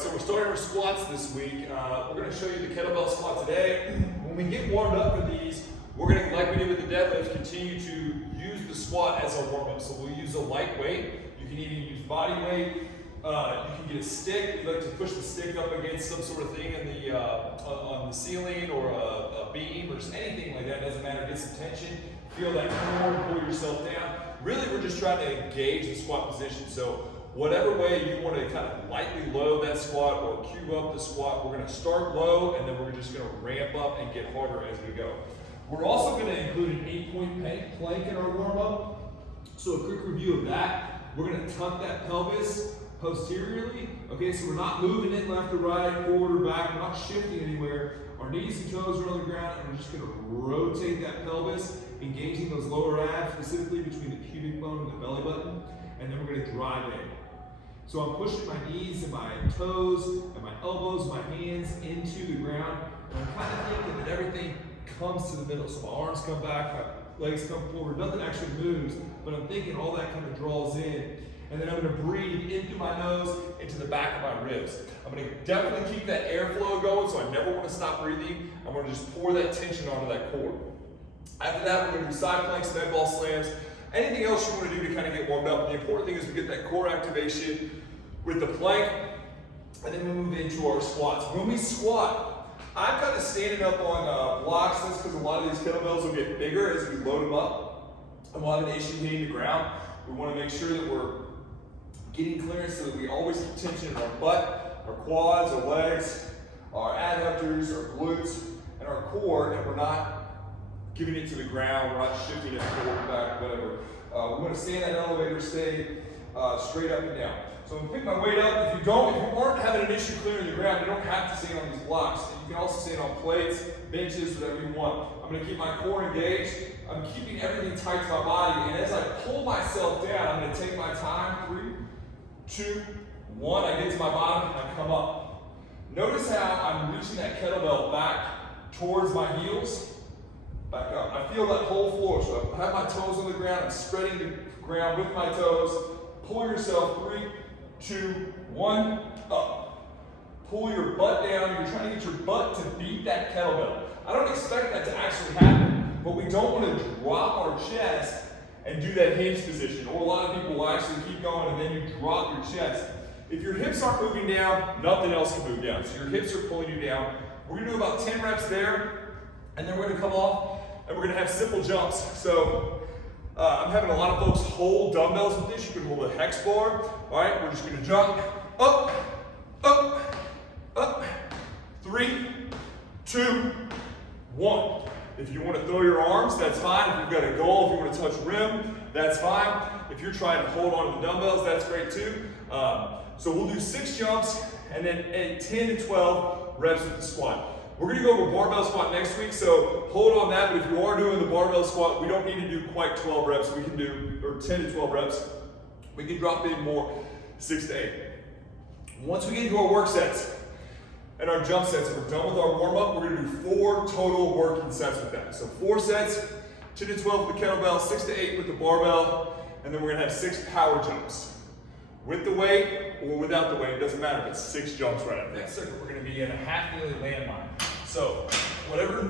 Alright, so we're starting our squats this week. We're going to show you the kettlebell squat today. When we get warmed up for these, we're going to, like we did with the deadlift, continue to use the squat as our warm-up. So we'll use a light weight. You can even use body weight. You can get a stick. You like to push the stick up against some sort of thing in the, on the ceiling or a beam or just anything like that. It doesn't matter. Get some tension. Feel that core, pull yourself down. Really, we're just trying to engage the squat position. So whatever way you want to kind of lightly load that squat or cue up the squat, we're going to start low and then we're just going to ramp up and get harder as we go. We're also going to include an 8-point plank in our warm-up. So a quick review of that. We're going to tuck that pelvis posteriorly. Okay, so we're not moving it left or right, forward or back. We're not shifting anywhere. Our knees and toes are on the ground and we're just going to rotate that pelvis, engaging those lower abs, specifically between the pubic bone and the belly button. And then we're going to drive in. So I'm pushing my knees and my toes and my elbows, my hands into the ground. And I'm kind of thinking that everything comes to the middle. So my arms come back, my legs come forward. Nothing actually moves, but I'm thinking all that kind of draws in. And then I'm going to breathe in through my nose into the back of my ribs. I'm going to definitely keep that airflow going, so I never want to stop breathing. I'm going to just pour that tension onto that core. After that, we're going to do side planks, med ball slams. Anything else you want to do to kind of get warmed up. The important thing is we get that core activation with the plank, and then we move into our squats. When we squat, I'm kind of standing up on blocks. That's because a lot of these kettlebells will get bigger as we load them up. And we'll have an issue hitting the ground. We want to make sure that we're getting clearance so that we always keep tension in our butt, our quads, our legs, our adductors, our glutes, and our core, and we're not giving it to the ground, we're not shifting it forward, back, whatever. We want to stay in that elevator state, straight up and down. So I'm going to pick my weight up. If you aren't having an issue clearing the ground, you don't have to stand on these blocks. You can also stand on plates, benches, whatever you want. I'm going to keep my core engaged. I'm keeping everything tight to my body, and as I pull myself down, I'm going to take my time. 3, 2, 1. I get to my bottom and I come up. Notice how I'm reaching that kettlebell back towards my heels. Back up. I feel that whole floor. So I have my toes on the ground. I'm spreading the ground with my toes. Pull yourself. 3, 2, 1. Up. Pull your butt down. You're trying to get your butt to beat that kettlebell. I don't expect that to actually happen, but we don't want to drop our chest and do that hinge position. Or a lot of people will actually keep going and then you drop your chest. If your hips aren't moving down, nothing else can move down. So your hips are pulling you down. We're going to do about 10 reps there, and then we're going to come off and we're going to have simple jumps. So I'm having a lot of folks hold dumbbells with this. You can hold a hex bar. All right, we're just going to jump up, up, up. 3, 2, 1. If you want to throw your arms, that's fine. If you've got a goal, if you want to touch rim, that's fine. If you're trying to hold on to the dumbbells, that's great too. So we'll do 6 jumps and then 10 to 12 reps with the squat. We're going to go over barbell squat next week, so hold on that. But if you are doing the barbell squat, we don't need to do quite 12 reps. We can do, or 10 to 12 reps. We can drop in more, 6 to 8. Once we get into our work sets and our jump sets, and we're done with our warm-up, we're going to do 4 total working sets with that. So 4 sets, 10 to 12 with the kettlebell, 6 to 8 with the barbell, and then we're going to have 6 power jumps. With the weight or without the weight, it doesn't matter, but 6 jumps right up there. Next circuit, we're going to be in a half-kneeling landmine. So whatever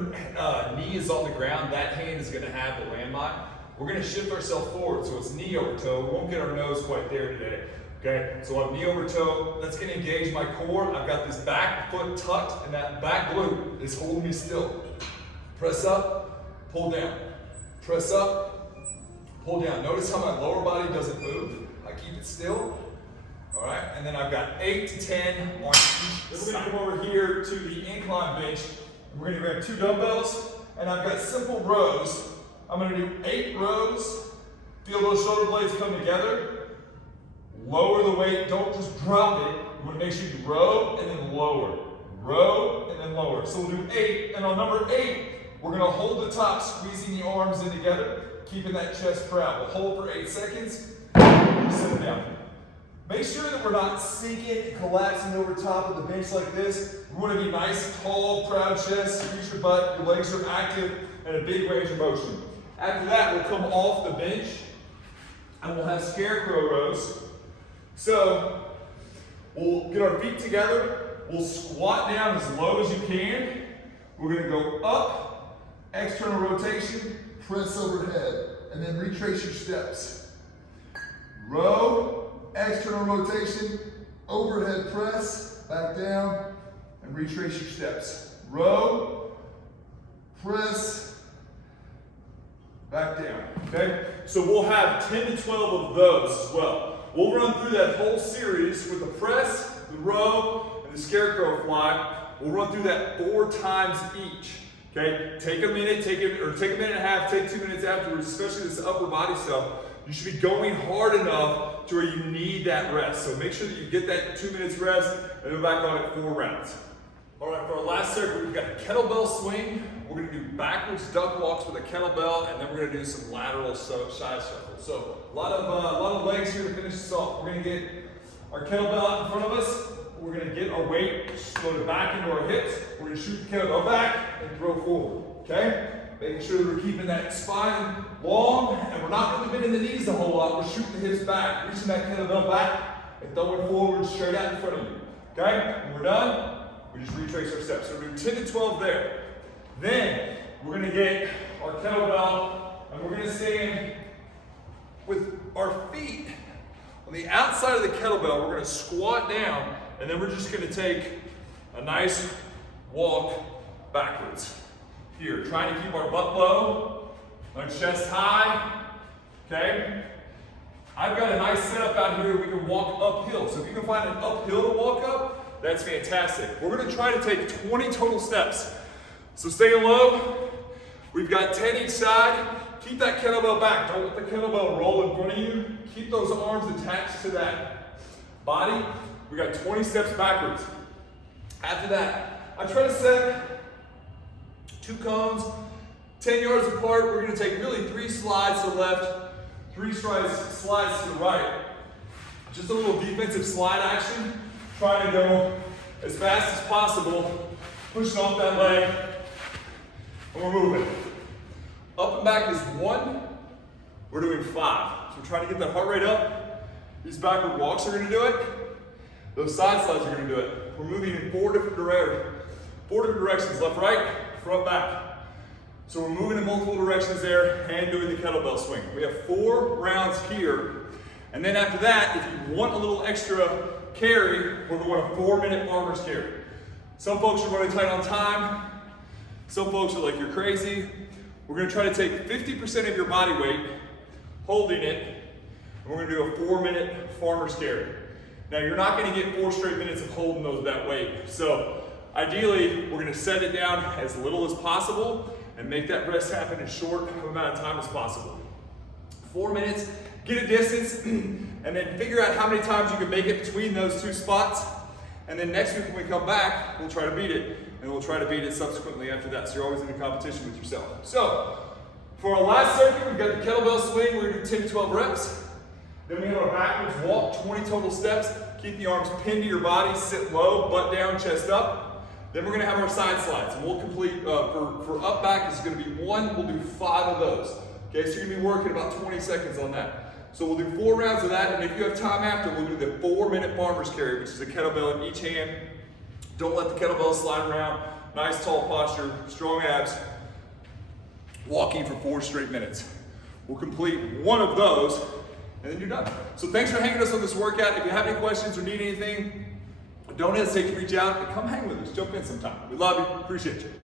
knee is on the ground, that hand is going to have the landmine. We're going to shift ourselves forward, so it's knee over toe. We won't get our nose quite there today. Okay, so I'm knee over toe. That's going to engage my core. I've got this back foot tucked, and that back glute is holding me still. Press up, pull down. Press up, pull down. Notice how my lower body doesn't move. I keep it still. All right, and then I've got 8 to 10 on each side. Then we're going to come over here to the incline bench. We're going to grab 2 dumbbells, and I've got simple rows. I'm going to do 8 rows. Feel those shoulder blades come together. Lower the weight, don't just drop it. You want to make sure you row and then lower. Row and then lower. So we'll do 8, and on number 8, we're going to hold the top, squeezing the arms in together, keeping that chest proud. We'll hold for 8 seconds, and set it down. Make sure that we're not sinking, collapsing over top of the bench like this. We want to be nice, tall, proud chest, reach your butt, your legs are active, and a big range of motion. After that, we'll come off the bench, and we'll have scarecrow rows. So We'll get our feet together. We'll squat down as low as you can. We're gonna go up, external rotation, press overhead, and then retrace your steps. Row, external rotation, overhead press, back down, and retrace your steps. Row, press, back down, okay? So we'll have 10 to 12 of those as well. We'll run through that whole series with the press, the row, and the scarecrow fly. We'll run through that 4 times each, okay? Take a minute, take a minute and a half, take 2 minutes afterwards, especially this upper body stuff. You should be going hard enough to where you need that rest. So make sure that you get that 2 minutes rest and then back on it 4 rounds. All right, for our last circuit, we've got a kettlebell swing. We're gonna do backwards duck walks with a kettlebell, and then we're gonna do some lateral side circles. So a lot of legs here to finish this off. We're gonna get our kettlebell out in front of us. We're gonna get our weight loaded back into our hips. We're gonna shoot the kettlebell back and throw forward, okay? Making sure that we're keeping that spine long, and we're not really bending the knees a whole lot. We're shooting the hips back, reaching that kettlebell back, and throwing forward straight out in front of you, okay? When we're done, we just retrace our steps. So we're doing 10 to 12 there. Then we're gonna get our kettlebell, and we're gonna stand with our feet on the outside of the kettlebell. We're gonna squat down, and then we're just gonna take a nice walk backwards. Here, trying to keep our butt low, our chest high, okay? I've got a nice setup out here we can walk uphill. So if you can find an uphill to walk up, that's fantastic. We're gonna try to take 20 total steps. So staying low, we've got 10 each side. Keep that kettlebell back. Don't let the kettlebell roll in front of you. Keep those arms attached to that body. We got 20 steps backwards. After that, I try to set 2 cones, 10 yards apart. We're gonna take really 3 slides to the left, 3 slides to the right. Just a little defensive slide action. Trying to go as fast as possible, pushing off that leg, and we're moving. Up and back is 1, we're doing 5. So we're trying to get that heart rate up. These backward walks are gonna do it. Those side slides are gonna do it. We're moving in 4 different directions, left, right, front, back. So we're moving in multiple directions there and doing the kettlebell swing. We have 4 rounds here. And then after that, if you want a little extra carry, we're going a 4-minute farmer's carry. Some folks are running tight on time. Some folks are like, you're crazy. We're gonna try to take 50% of your body weight, holding it, and we're gonna do a 4-minute farmer's carry. Now you're not gonna get 4 straight minutes of holding that weight. So ideally, we're gonna set it down as little as possible and make that rest happen as short of amount of time as possible. 4 minutes, get a distance, and then figure out how many times you can make it between those 2 spots. And then next week when we come back, we'll try to beat it, and we'll try to beat it subsequently after that. So you're always in a competition with yourself. So for our last circuit, we've got the kettlebell swing. We're gonna do 10 to 12 reps. Then we have our backwards walk, 20 total steps. Keep the arms pinned to your body, sit low, butt down, chest up. Then we're gonna have our side slides, and we'll complete, for up back, it's gonna be 1, we'll do 5 of those. Okay, so you're gonna be working about 20 seconds on that. So we'll do 4 rounds of that, and if you have time after, we'll do the 4-minute farmer's carry, which is a kettlebell in each hand. Don't let the kettlebell slide around. Nice tall posture, strong abs. Walking for 4 straight minutes. We'll complete 1 of those, and then you're done. So thanks for hanging with us on this workout. If you have any questions or need anything, don't hesitate to reach out and come hang with us. Jump in sometime. We love you. Appreciate you.